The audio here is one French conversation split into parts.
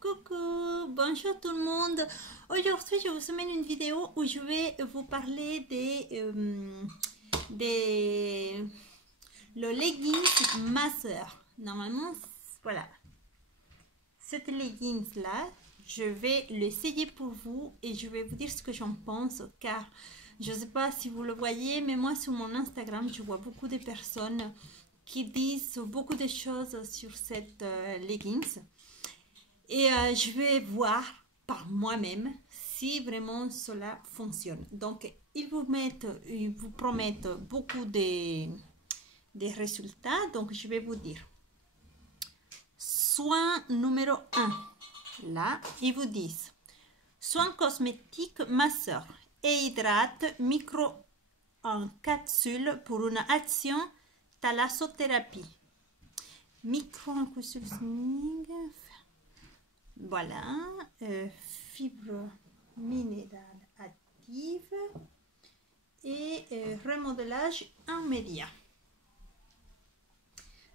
Coucou, bonjour tout le monde. Aujourd'hui, je vous amène une vidéo où je vais vous parler le leggings ma soeur. Normalement, voilà. Cette leggings là, je vais l'essayer pour vous et je vais vous dire ce que j'en pense car je ne sais pas si vous le voyez, mais moi sur mon Instagram, je vois beaucoup de personnes qui disent beaucoup de choses sur cette leggings. Et je vais voir par moi-même si vraiment cela fonctionne. Donc, ils vous promettent beaucoup de résultats. Donc, je vais vous dire. Soin numéro 1. Là, ils vous disent. Soin cosmétique masseur et hydrate micro en capsule pour une action thalassothérapie. Micro en capsule. Voilà, fibre minérale active et remodelage immédiat.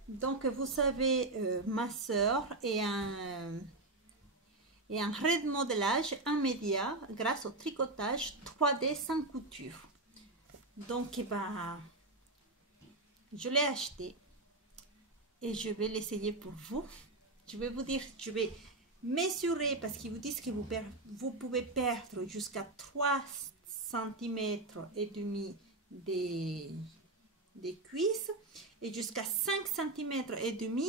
Donc, vous savez, ma soeur et un remodelage immédiat grâce au tricotage 3D sans couture. Donc, je l'ai acheté et je vais l'essayer pour vous. Je vais vous dire, je vais mesurer parce qu'ils vous disent que vous pouvez perdre jusqu'à 3 cm et demi des cuisses et jusqu'à 5 cm et demi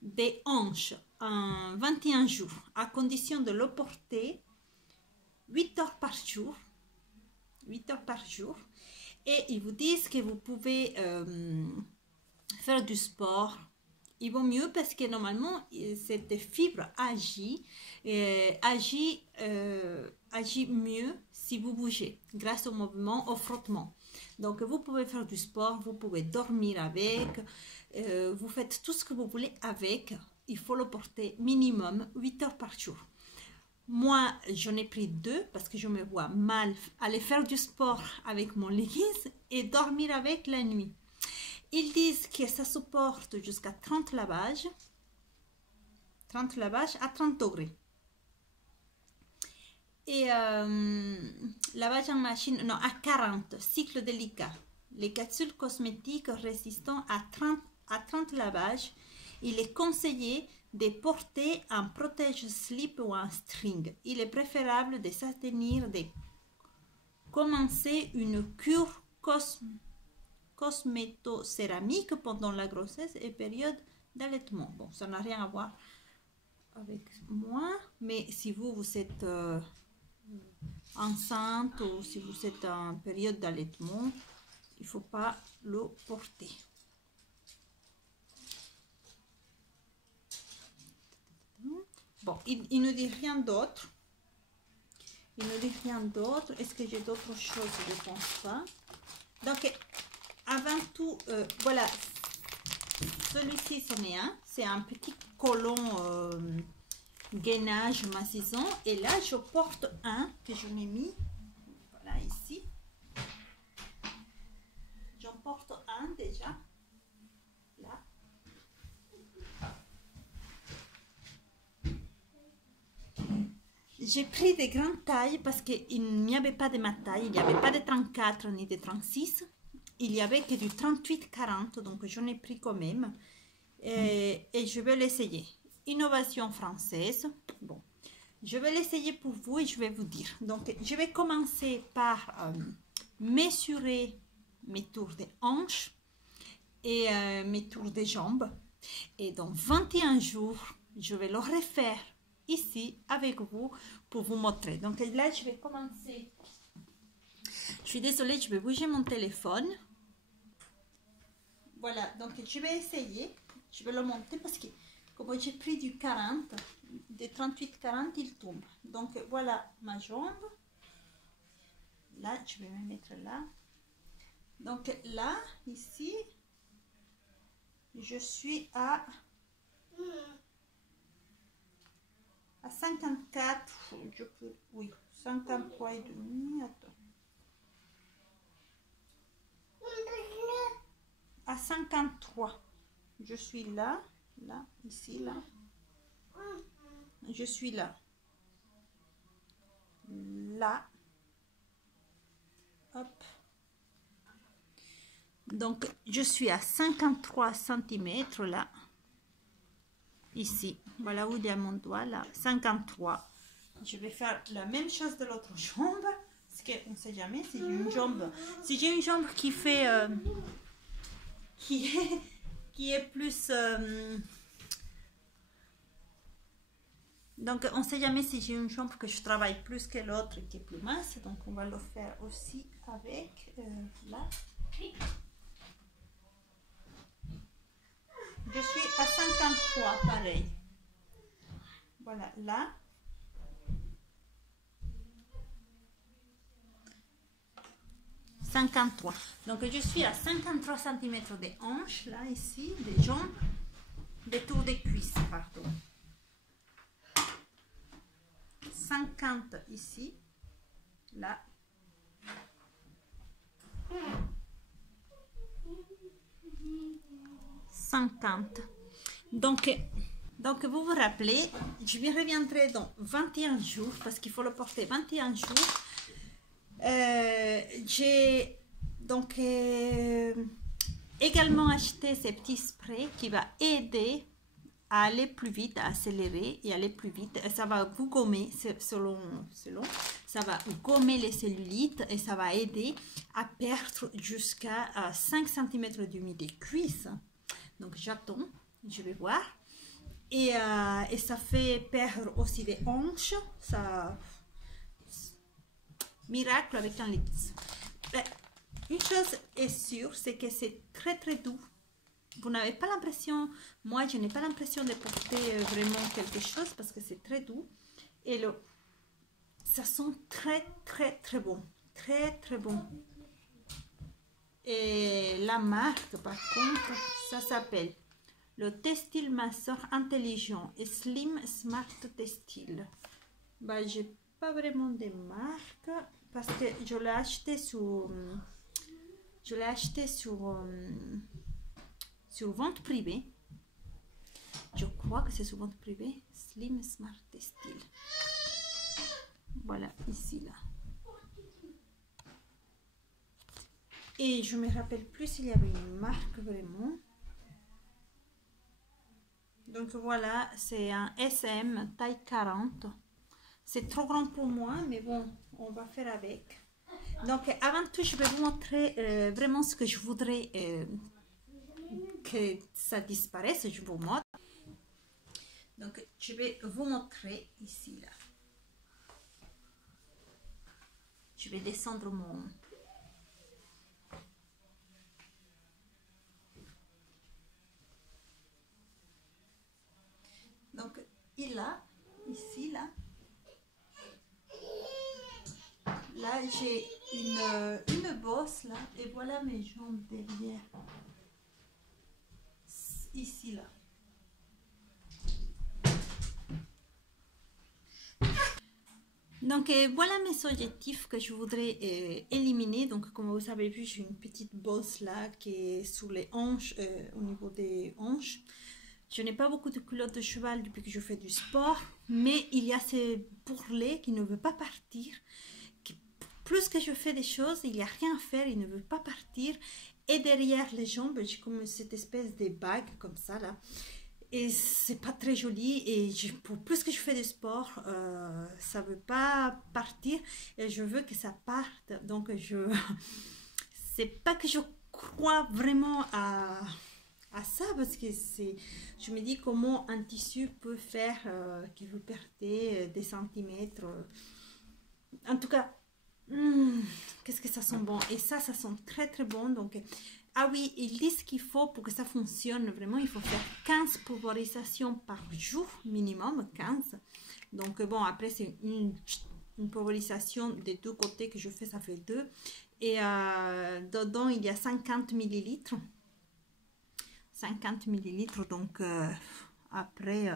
des hanches en 21 jours à condition de le porter 8 heures par jour. 8 heures par jour. Et ils vous disent que vous pouvez faire du sport. Il vaut mieux parce que normalement, cette fibre agit mieux si vous bougez grâce au mouvement, au frottement. Donc, vous pouvez faire du sport, vous pouvez dormir avec, vous faites tout ce que vous voulez avec. Il faut le porter minimum 8 heures par jour. Moi, j'en ai pris 2 parce que je me vois mal aller faire du sport avec mon leggings et dormir avec la nuit. Ils disent que ça supporte jusqu'à 30 lavages à 30 degrés. Et lavage en machine, non, à 40, cycle délicat. Les capsules cosmétiques résistant à 30 lavages, il est conseillé de porter un protège-slip ou un string. Il est préférable de s'abstenir de commencer une cure cosméto-céramique pendant la grossesse et période d'allaitement. Bon, ça n'a rien à voir avec moi, mais si vous êtes enceinte ou si vous êtes en période d'allaitement, il ne faut pas le porter. Bon, il ne dit rien d'autre. Il ne dit rien d'autre. Est-ce que j'ai d'autres choses? Je ne pense pas. Donc, avant tout, voilà, celui-ci, c'en est un. C'est un petit colon gainage massisson. Et là, je porte un que je m'ai mis. Voilà, ici. J'en porte un déjà. Là. J'ai pris des grandes tailles parce qu'il n'y avait pas de ma taille. Il n'y avait pas de 34 ni de 36. Il n'y avait que du 38-40, donc j'en ai pris quand même. Et je vais l'essayer. Innovation française. Bon, je vais l'essayer pour vous et je vais vous dire. Donc, je vais commencer par mesurer mes tours des hanches et mes tours des jambes. Et dans 21 jours, je vais le refaire ici avec vous pour vous montrer. Donc là, je vais commencer. Je suis désolée, je vais bouger mon téléphone. Voilà, donc je vais essayer. Je vais le monter parce que comme j'ai pris du 40, des 38-40, il tombe. Donc voilà ma jambe. Là, je vais me mettre là. Donc là, ici, je suis à 54, je peux, oui, 53 et demi, attends. À 53, je suis là, là, ici, là. je suis là. Là. Hop. Donc, je suis à 53 cm là. Ici. Voilà où il y a mon doigt là. 53. Je vais faire la même chose de l'autre jambe. Parce qu'on ne sait jamais si j'ai une jambe. Si j'ai une jambe qui fait... qui est plus... donc, on ne sait jamais si j'ai une jambe que je travaille plus que l'autre qui est plus mince. Donc, on va le faire aussi avec là. Je suis à 53, pareil. Voilà, là. Donc, je suis à 53 cm des hanches, là, ici, des jambes, des tours des cuisses, pardon. 50 ici, là. Donc vous vous rappelez, je lui reviendrai dans 21 jours parce qu'il faut le porter 21 jours. J'ai donc également acheté ces petits sprays qui va aider à aller plus vite, à accélérer et aller plus vite. Ça va vous gommer, selon ça va gommer les cellulites et ça va aider à perdre jusqu'à 5 cm des cuisses. Donc j'attends, je vais voir. Et ça fait perdre aussi des hanches. Ça... Miracle avec un lix. Une chose est sûre, c'est que c'est très très doux. Vous n'avez pas l'impression, moi je n'ai pas l'impression de porter vraiment quelque chose parce que c'est très doux. Et ça sent très très très bon. Très très bon. Et la marque par contre, ça s'appelle le Textile Masseur Intelligent et Slim Smart Textile. Bah, j'ai pas vraiment de marque parce que je l'ai acheté sur vente privée. Je crois que c'est sur vente privée. Slim Smart Textile. Voilà, ici là. Et je me rappelle plus s'il y avait une marque vraiment. Donc voilà, c'est un SM taille 40. C'est trop grand pour moi, mais bon, on va faire avec. Donc avant tout, je vais vous montrer vraiment ce que je voudrais que ça disparaisse. Je vous montre. Donc je vais vous montrer ici là. Je vais descendre mon... Donc, il a, ici, là, j'ai une bosse, là, et voilà mes jambes derrière. Ici, là. Donc, voilà mes objectifs que je voudrais éliminer. Donc, comme vous avez vu, j'ai une petite bosse, là, qui est sous les hanches, au niveau des hanches. Je n'ai pas beaucoup de culottes de cheval depuis que je fais du sport, mais il y a ces bourrelets qui ne veulent pas partir. Plus que je fais des choses, il n'y a rien à faire, il ne veut pas partir. Et derrière les jambes, j'ai comme cette espèce de bague comme ça là. Et c'est pas très joli. Et plus que je fais du sport, ça ne veut pas partir. Et je veux que ça parte. Donc c'est pas que je crois vraiment à ça parce que je me dis comment un tissu peut faire que vous perdez des centimètres. En tout cas, qu'est-ce que ça sent bon. Et ça sent très très bon. Donc ah oui, ils disent ce qu'il faut pour que ça fonctionne vraiment. Il faut faire 15 pulvérisations par jour minimum, 15. Donc bon, après c'est une pulvérisation des deux côtés que je fais, ça fait 2. Et dedans il y a 50 millilitres. 50 millilitres, donc après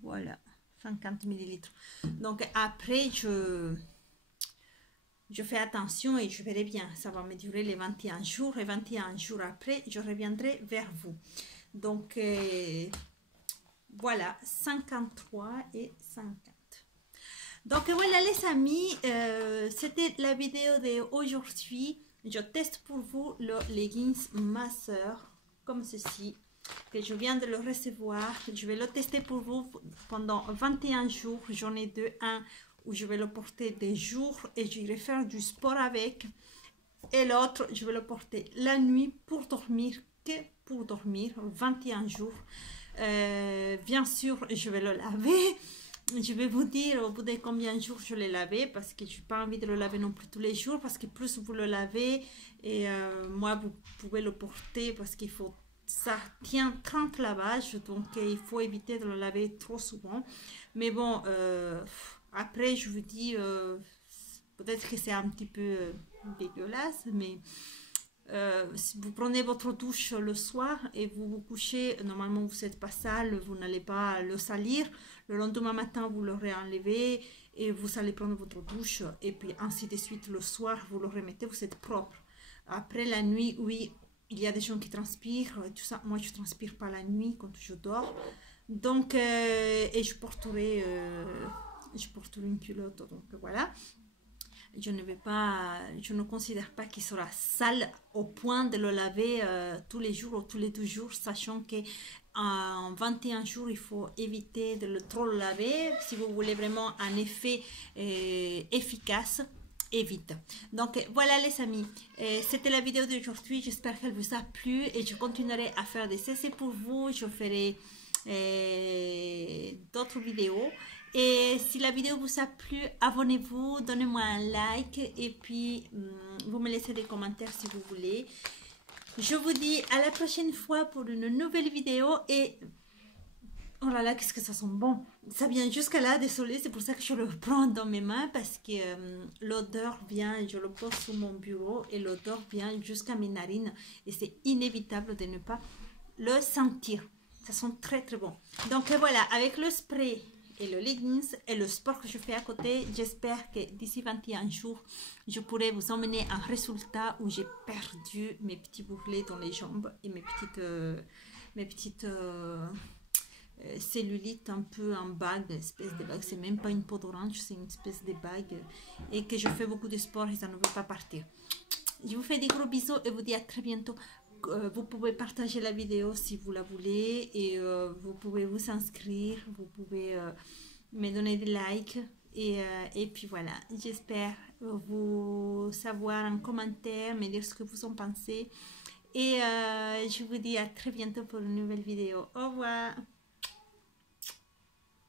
voilà, 50 millilitres. Donc après je fais attention et je verrai bien, ça va me durer les 21 jours et 21 jours après je reviendrai vers vous. Donc Voilà, 53 et 50. Donc voilà les amis, c'était la vidéo d'aujourd'hui. Je teste pour vous le leggings ma soeur, comme ceci, que je viens de le recevoir. Je vais le tester pour vous pendant 21 jours. J'en ai deux, un où je vais le porter des jours et j'irai faire du sport avec. Et l'autre, je vais le porter la nuit pour dormir, que pour dormir, 21 jours. Bien sûr, je vais le laver. Je vais vous dire au bout de combien de jours je l'ai lavé parce que je n'ai pas envie de le laver non plus tous les jours parce que plus vous le lavez et moi vous pouvez le porter parce qu'il faut ça tient 30 lavages donc il faut éviter de le laver trop souvent mais bon après je vous dis peut-être que c'est un petit peu dégueulasse mais si vous prenez votre douche le soir et vous vous couchez, normalement vous n'êtes pas sale, vous n'allez pas le salir. Le lendemain matin, vous l'aurez enlevé et vous allez prendre votre douche et puis ainsi de suite le soir, vous le remettez, vous êtes propre. Après la nuit, oui, il y a des gens qui transpirent, tout ça. Moi, je ne transpire pas la nuit quand je dors. Donc, et je porterai une culotte, donc voilà. Je ne considère pas qu'il sera sale au point de le laver tous les jours ou tous les 2 jours, sachant qu'en 21 jours, il faut éviter de trop le laver. Si vous voulez vraiment un effet efficace, évite. Donc voilà les amis, c'était la vidéo d'aujourd'hui. J'espère qu'elle vous a plu et je continuerai à faire des essais pour vous. Je ferai d'autres vidéos. Et si la vidéo vous a plu, abonnez-vous, donnez-moi un like et puis vous me laissez des commentaires si vous voulez. Je vous dis à la prochaine fois pour une nouvelle vidéo et oh là là, qu'est-ce que ça sent bon. Ça vient jusqu'à là, désolé, c'est pour ça que je le prends dans mes mains parce que l'odeur vient, je le pose sur mon bureau et l'odeur vient jusqu'à mes narines et c'est inévitable de ne pas le sentir. Ça sent très très bon. Donc voilà, avec le spray et le leggings et le sport que je fais à côté, j'espère que d'ici 21 jours, je pourrai vous emmener un résultat où j'ai perdu mes petits bourrelets dans les jambes et mes petites cellulites un peu en bague, espèce de bague, c'est même pas une peau d'orange, c'est une espèce de bague et que je fais beaucoup de sport et ça ne veut pas partir. Je vous fais des gros bisous et vous dis à très bientôt. Vous pouvez partager la vidéo si vous la voulez et vous pouvez vous inscrire, vous pouvez me donner des likes et puis voilà, j'espère vous savoir en commentaire, me dire ce que vous en pensez et je vous dis à très bientôt pour une nouvelle vidéo. Au revoir.